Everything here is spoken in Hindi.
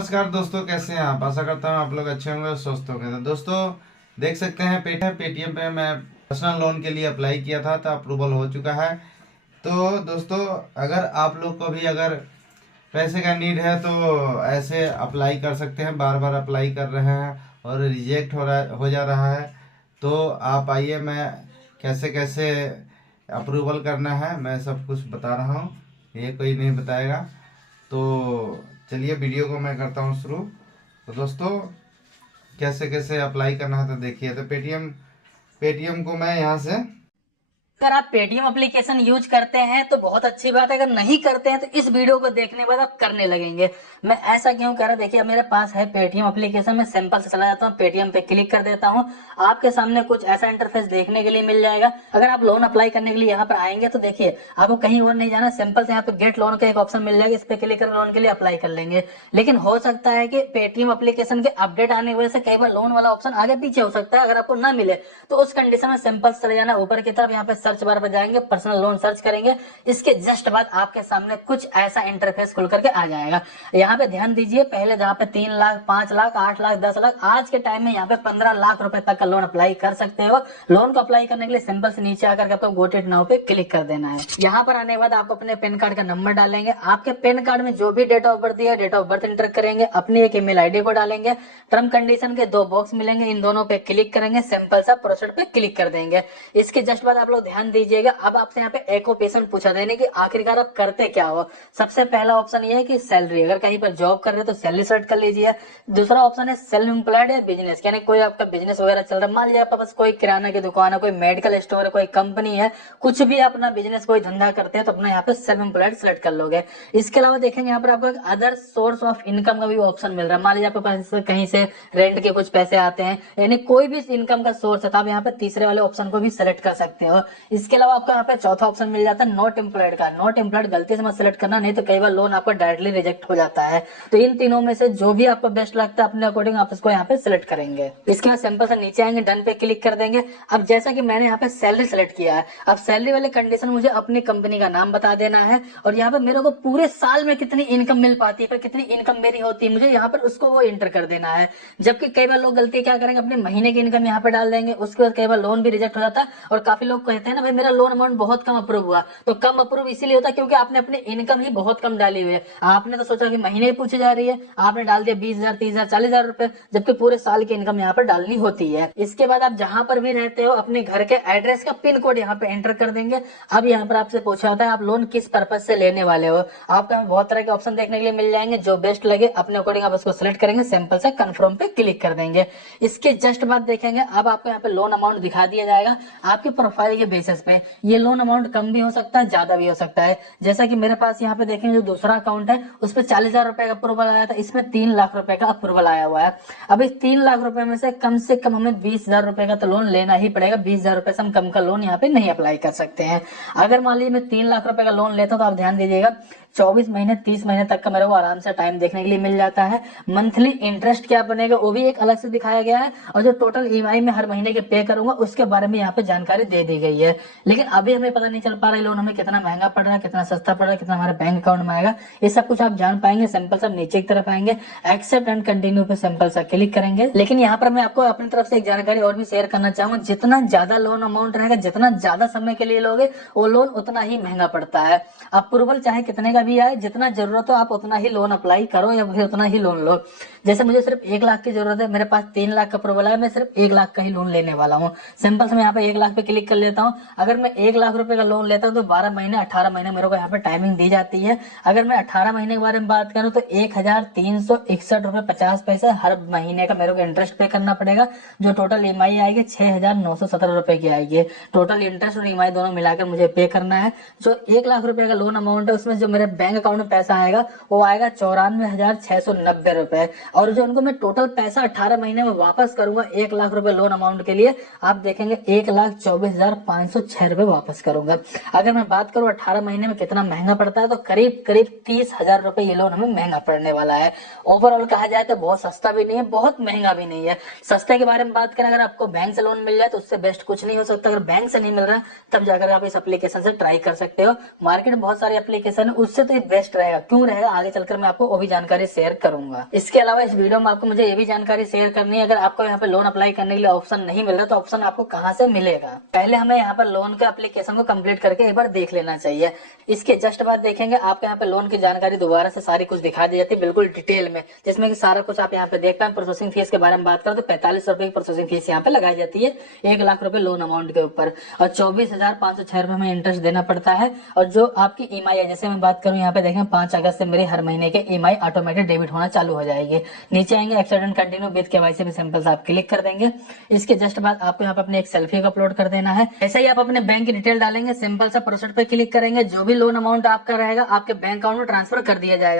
नमस्कार दोस्तों, कैसे हैं आप। आशा करता हूँ आप लोग अच्छे होंगे और स्वस्थ होंगे। तो दोस्तों देख सकते हैं पेटीएम पे मैं पर्सनल लोन के लिए अप्लाई किया था तो अप्रूवल हो चुका है। तो दोस्तों अगर आप लोग को भी अगर पैसे का नीड है तो ऐसे अप्लाई कर सकते हैं। बार बार अप्लाई कर रहे हैं और रिजेक्ट हो जा रहा है। तो आप आइए, मैं कैसे कैसे अप्रूवल करना है मैं सब कुछ बता रहा हूँ, ये कोई नहीं बताएगा। तो चलिए वीडियो को मैं करता हूँ शुरू। तो दोस्तों कैसे कैसे अप्लाई करना है तो देखिए। तो पेटीएम को मैं यहाँ से, अगर आप पेटीएम एप्लीकेशन यूज करते हैं तो बहुत अच्छी बात है। अगर नहीं करते हैं तो इस वीडियो को देखने के बाद आप करने लगेंगे। मैं ऐसा क्यों कह रहा, देखिए मेरे पास है पेटीएम एप्लीकेशन। मैं सिंपल से चला जाता हूँ, पेटीएम पे क्लिक कर देता हूँ। आपके सामने कुछ ऐसा इंटरफेस देखने के लिए मिल जाएगा। अगर आप लोन अप्लाई करने के लिए यहाँ पर आएंगे तो देखिए आपको कहीं और नहीं जाना, सिंपल से यहाँ पे गेट लोन का एक ऑप्शन मिल जाएगा। इस पे क्लिक कर लोन के लिए अप्लाई कर लेंगे। लेकिन हो सकता है कि पेटीएम एप्लीकेशन के अपडेट आने की वजह से कई बार लोन वाला ऑप्शन आगे पीछे हो सकता है। अगर आपको ना मिले तो उस कंडीशन में सिंपल चले जाना ऊपर की तरफ, यहाँ पे सर्च बार पर जाएंगे, पर्सनल लोन सर्च करेंगे। इसके जस्ट बाद आपके सामने कुछ ऐसा इंटरफेस खुल करके आ जाएगा। यहाँ पे ध्यान दीजिए, पहले जहाँ पे 3 लाख, 5 लाख, 8 लाख, 10 लाख, आज के टाइम में यहाँ पे 15 लाख रुपए तक का लोन अप्लाई कर सकते हो। लोन को अप्लाई करने के लिए सिंपल से नीचे आकर के आपको गो इट नाउ पे क्लिक कर देना है। यहाँ पर आने के बाद आप अपने पैन कार्ड का नंबर डालेंगे। आपके पैन कार्ड में जो भी डेट ऑफ बर्थ है, डेट ऑफ बर्थ एंटर करेंगे, अपनी एक ईमेल आईडी को डालेंगे। टर्म कंडीशन के 2 बॉक्स मिलेंगे, इन दोनों पे क्लिक करेंगे, सिंपल सा प्रोसीड पे क्लिक कर देंगे। इसके जस्ट बाद आप लोग ध्यान दीजिएगा, अब आपसे यहाँ पे एक ऑप्शन पूछा देने कि आखिरकार आप करते क्या हो। सबसे पहला ऑप्शन ये है कि सैलरी, अगर कहीं पर जॉब कर रहे हो तो सैलरी सेलेक्ट कर लीजिए। दूसरा ऑप्शन है सेल्फ एम्प्लॉयड या बिजनेस, यानी कोई आपका बिजनेस वगैरह चल रहा है। मान लीजिए आपके पास कोई किराना की दुकान है, कोई मेडिकल स्टोर है, कोई कंपनी है, कुछ भी अपना बिजनेस कोई धंधा करते हैं तो अपना यहाँ पे सेल्फ एम्प्लॉयड सेलेक्ट कर लोगे। इसके अलावा देखेंगे यहाँ पर आपको एक अदर सोर्स ऑफ इनकम का भी ऑप्शन मिल रहा है। मान लीजिए आपके पास कहीं से रेंट के कुछ पैसे आते हैं, यानी कोई भी इनकम का सोर्स है तो आप यहाँ पे तीसरे वाले ऑप्शन को भी सिलेक्ट कर सकते हो। इसके अलावा आपको यहाँ पे चौथा ऑप्शन मिल जाता है नॉट एम्प्लॉयड का। नॉट एम्प्लॉयड गलती से मत सिलेक्ट करना, नहीं तो कई बार लोन आपका डायरेक्टली रिजेक्ट हो जाता है। तो इन तीनों में से जो भी आपको बेस्ट लगता है अपने अकॉर्डिंग आप इसको यहाँ पे सिलेक्ट करेंगे। इसके बाद सिंपल से नीचे आएंगे, डन पे क्लिक कर देंगे। अब जैसा कि मैंने यहाँ पे सैलरी सेलेक्ट किया है, अब सैलरी वाले कंडीशन मुझे अपनी कंपनी का नाम बता देना है और यहाँ पे मेरे को पूरे साल में कितनी इनकम मिल पाती है, फिर कितनी इनकम मेरी होती है, मुझे यहाँ पर उसको वो इंटर कर देना है। जबकि कई बार लोग गलती क्या करेंगे, अपने महीने की इनकम यहाँ पे डाल देंगे, उसके बाद कई बार लोन भी रिजेक्ट हो जाता है। और काफी लोग कहते हैं ना भाई मेरा लोन अमाउंट बहुत कम अप्रूव हुआ, तो कम अप्रूव इसीलिए होता है क्योंकि आपने अपनी इनकम ही बहुत कम डाली हुई है। आपने तो सोचा कि महीने ही पूछी जा रही है, आपने डाल दिया 20,000, 30,000, 40,000 रुपए, जबकि पूरे साल की इनकम यहाँ पर डालनी होती है। इसके बाद आप जहां पर भी रहते हो अपने घर के एड्रेस का पिन कोड यहाँ पे एंटर कर देंगे। अब यहाँ पर आपसे पूछा होता है आप लोन किस पर्पज से लेने वाले हो। आपको बहुत तरह के ऑप्शन देखने के लिए मिल जाएंगे, जो बेस्ट लगे अपने अकॉर्डिंग आप उसको सिलेक्ट करेंगे, सिंपल से कंफर्म पे क्लिक कर देंगे। इसके जस्ट बाद देखेंगे अब आपको यहाँ पे लोन अमाउंट दिखा दिया जाएगा आपके प्रोफाइल के बेसिस पे। ये लोन अमाउंट कम भी हो सकता है, ज्यादा भी हो सकता है। जैसा कि मेरे पास यहाँ पे देखेंगे जो दूसरा अकाउंट है उस पर 40,000 रुपए का अप्रूवल आया था, इसमें 3 लाख रुपए का अप्रूवल आया हुआ है। अब इस 3 लाख रुपए में से कम हमें 20,000 रुपए का तो लोन लेना ही पड़ेगा। 20,000 रुपए से हम कम का लोन यहाँ पे नहीं अप्लाई कर सकते हैं। अगर मान लीजिए मैं 3 लाख रुपए का लोन लेता हूँ तो आप ध्यान दीजिएगा 24 महीने 30 महीने तक का मेरे को आराम से टाइम देखने के लिए मिल जाता है। मंथली इंटरेस्ट क्या बनेगा वो भी एक अलग से दिखाया गया है, और जो टोटल ईएमआई में हर महीने के पे करूंगा उसके बारे में यहाँ पे जानकारी दे दी गई है। लेकिन अभी हमें पता नहीं चल पा रहा है लोन हमें कितना महंगा पड़ रहा है, कितना सस्ता पड़ रहा है, कितना हमारे बैंक अकाउंट में आएगा, ये सब कुछ आप जान पाएंगे। सिंपल सा नीचे की तरफ आएंगे, एक्सेप्ट एंड कंटिन्यू पे सिंपल सा क्लिक करेंगे। लेकिन यहाँ पर मैं आपको अपनी तरफ से एक जानकारी और भी शेयर करना चाहूंगा, जितना ज्यादा लोन अमाउंट रहेगा, जितना ज्यादा समय के लिए लोगे वो लोन उतना ही महंगा पड़ता है। अप्रूवल चाहे कितने का भी आए, जितना जरूरत हो आप उतना ही लोन अप्लाई करो या फिर उतना ही लोन लो। जैसे मुझे सिर्फ 1 लाख की जरूरत है, मेरे पास 3 लाख का अप्रूवल है, मैं सिर्फ 1 लाख का ही लोन लेने वाला हूँ। सिंपल से मैं यहाँ पे 1 लाख पे क्लिक कर लेता हूँ। अगर मैं 1 लाख रुपए का लोन लेता हूँ तो 12 महीने 18 महीने मेरे को यहाँ पे टाइमिंग दी जाती है। अगर मैं 18 महीने के बारे में बात करूँ तो 1,361 रुपए 50 पैसे हर महीने का मेरे को इंटरेस्ट पे करना पड़ेगा। जो टोटल ईएमआई आएगी 6,917 रुपए की आएगी। टोटल इंटरेस्ट और ईएमआई दोनों मिलाकर मुझे पे करना है। जो 1 लाख रुपए का लोन अमाउंट है उसमें जो मेरे बैंक अकाउंट में पैसा आएगा वो आएगा 94,690 रुपए। और जो उनको मैं टोटल पैसा 18 महीने में वापस करूंगा 1 लाख रुपए लोन अमाउंट के लिए, आप देखेंगे 1,24,506 रुपए वापस करूंगा। अगर मैं बात करूं 18 महीने में कितना महंगा पड़ता है तो करीब करीब 30,000 रुपए ये लोन हमें महंगा पड़ने वाला है। ओवरऑल कहा जाए तो बहुत सस्ता भी नहीं है, बहुत महंगा भी नहीं है। सस्ते के बारे में बात करें, अगर आपको बैंक से लोन मिल जाए तो उससे बेस्ट कुछ नहीं हो सकता। अगर बैंक से नहीं मिल रहा तब जाकर आप इस एप्लीकेशन से ट्राई कर सकते हो। मार्केट में बहुत सारे एप्लीकेशन है, उससे से तो ये बेस्ट रहेगा। क्यों रहेगा, आगे चलकर मैं आपको वो भी जानकारी शेयर करूंगा। इसके अलावा इस वीडियो में आपको मुझे ये भी जानकारी शेयर करनी है, अगर आपको यहाँ पे लोन अप्लाई करने के लिए ऑप्शन नहीं मिल रहा तो ऑप्शन आपको कहाँ से मिलेगा। पहले हमें यहाँ पर लोन के एप्लीकेशन को कंप्लीट करके एक बार देख लेना चाहिए। इसके जस्ट बाद देखेंगे आपको यहाँ पे लोन की जानकारी दोबारा से सारी कुछ दिखा दी जाती है बिल्कुल डिटेल में, जिसमें कि सारा कुछ आप यहाँ पे देख पाए। प्रोसेसिंग फीस के बारे में बात करें तो 45 रुपए की प्रोसेसिंग फीस यहाँ पे लगाई जाती है 1 लाख रुपए लोन अमाउंट के ऊपर, और 24,506 रुपए में इंटरेस्ट देना पड़ता है। और जो आपकी ईएमआई है, जैसे मैं बात करूं यहाँ पे देखें 5 अगस्त से मेरे हर महीने के ईएमआई ऑटोमेटिक डेबिट होना चालू हो जाएगी। नीचे आएंगे एक्सेप्ट कंटिन्यू विद केवाईसी भी सिंपल से आप क्लिक कर देंगे। इसके जस्ट बाद आपको यहाँ पे अपने एक सेल्फी को अपलोड कर देना है। ऐसे ही आप अपने बैंक की डिटेल डालेंगे, सिंपल सा प्रोसेस पे क्लिक करेंगे, जो भी लोन अमाउंट आपका रहेगा आपके बैंक अकाउंट में ट्रांसफर कर दिया जाएगा।